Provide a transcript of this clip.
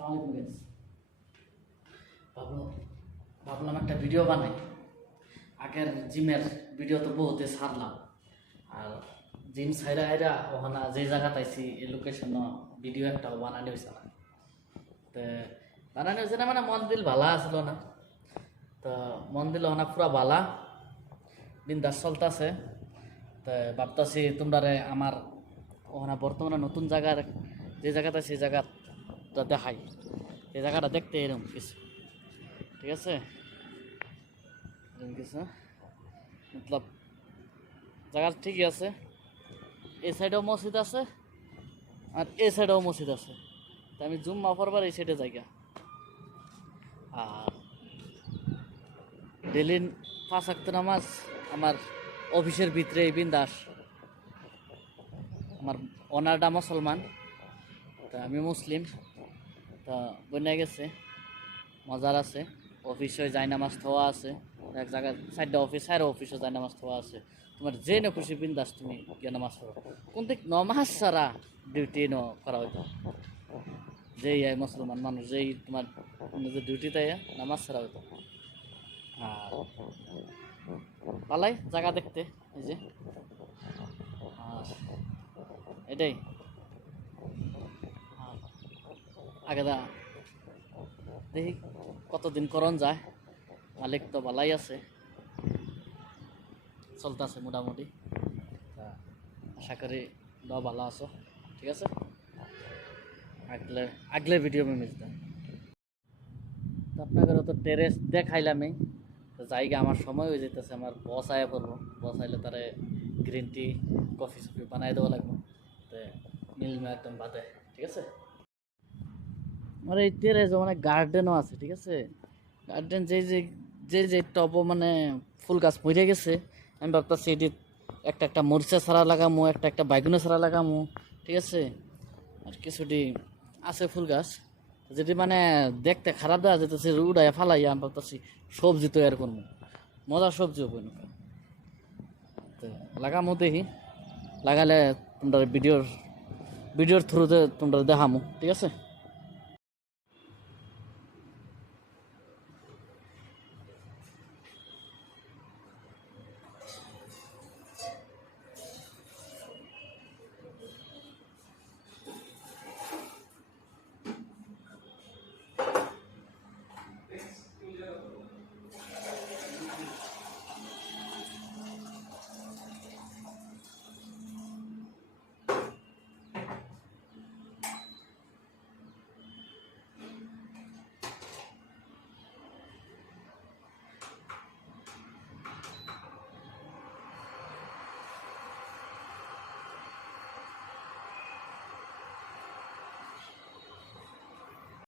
আসসালামু আলাইকুম গাইস। ভাবলাম একটা ভিডিও বানাই। আগের জিমের ভিডিও তো বহুতে ছাড়লাম, আর জিম ছাইরা আইরা ওখানে যে জায়গা পাইছি এই লোকেশন ভিডিও একটা বানানো হয়েছে না। তো বানানো হয়েছে না মানে মন দিল ভালা আসলো না, তো মন দিল ওখানে পুরা ভালা বিন্দাস চলতেছে। তো ভাবতেছি তোমরা আমার ওখানে বর্তমানে নতুন জায়গার যে জায়গাটা সেই জায়গাটা দেখাই, এই জায়গাটা দেখতে এরকম কিছু, ঠিক আছে? এরকম কিছু মতলব জায়গা ঠিকই আছে, এই সাইডেও মসজিদ আছে আর এই সাইডেও মসজিদ আছে। তো আমি জুম মাফার বার এই সাইডে জায়গা, আর ডেলি 5 ওয়াক্ত নামাজ আমার অফিসের ভিতরে বিন্দাস। আমার ওনারটা মুসলমান, তা আমি মুসলিম, তা বন্যা গেছে মজার আছে। অফিসে যাই নামাজ থোয়া আছে, এক জায়গায় 4টা অফিস, 4 অফিসে যাই নামাজ থোয়া আছে। তোমার যে না খুশি বিন্দাস তুমি গিয়ে নামাজ পড়ো। কিন্তু নমাজ ছাড়া ডিউটি করা হইতো, যেই মুসলমান মানুষ যেই তোমার যে ডিউটিতে নামাজ ছাড়া হইতো। আর পালাই জায়গা দেখতে, এই যে আর এটাই আগে দা দেখি কতদিন করণ যায়। মালিক তো ভালাই আছে, চলতেছে মোটামুটি। আশা করি দাও ভালো আছো, ঠিক আছে? আগলে ভিডিও में मिलता है। তো আপনাদের তো টেরেস দেখাইলামই, তো জায়গা আমার সময় হয়ে যেতেছে। আমার বস আয়া পড়বো, বস আইলে তারে গ্রিন টি কফি সফি বানাই দেওয়া লাগবে। তো মিলবে একদম বাদে, ঠিক আছে? আমার এই টেরেস মানে গার্ডেনও আছে, ঠিক আছে? গার্ডেন যে টব মানে ফুল গাছ মরে গেছে, আমি ভাবতেছি এটি একটা মরিচা ছাড়া লাগামো, একটা বাইগুনে ছাড়া লাগামো, ঠিক আছে? আর কিছুটি আছে ফুল গাছ যেটি মানে দেখতে খারাপ দেওয়া যেতেছে, উড়াই ফালাই। আমি ভাবতেছি সবজি তৈরি করবো, মজার সবজি হবে না। তো লাগামো, দেখি লাগালে তোমরা ভিডিওর থ্রুতে তোমরা দেখামো, ঠিক আছে?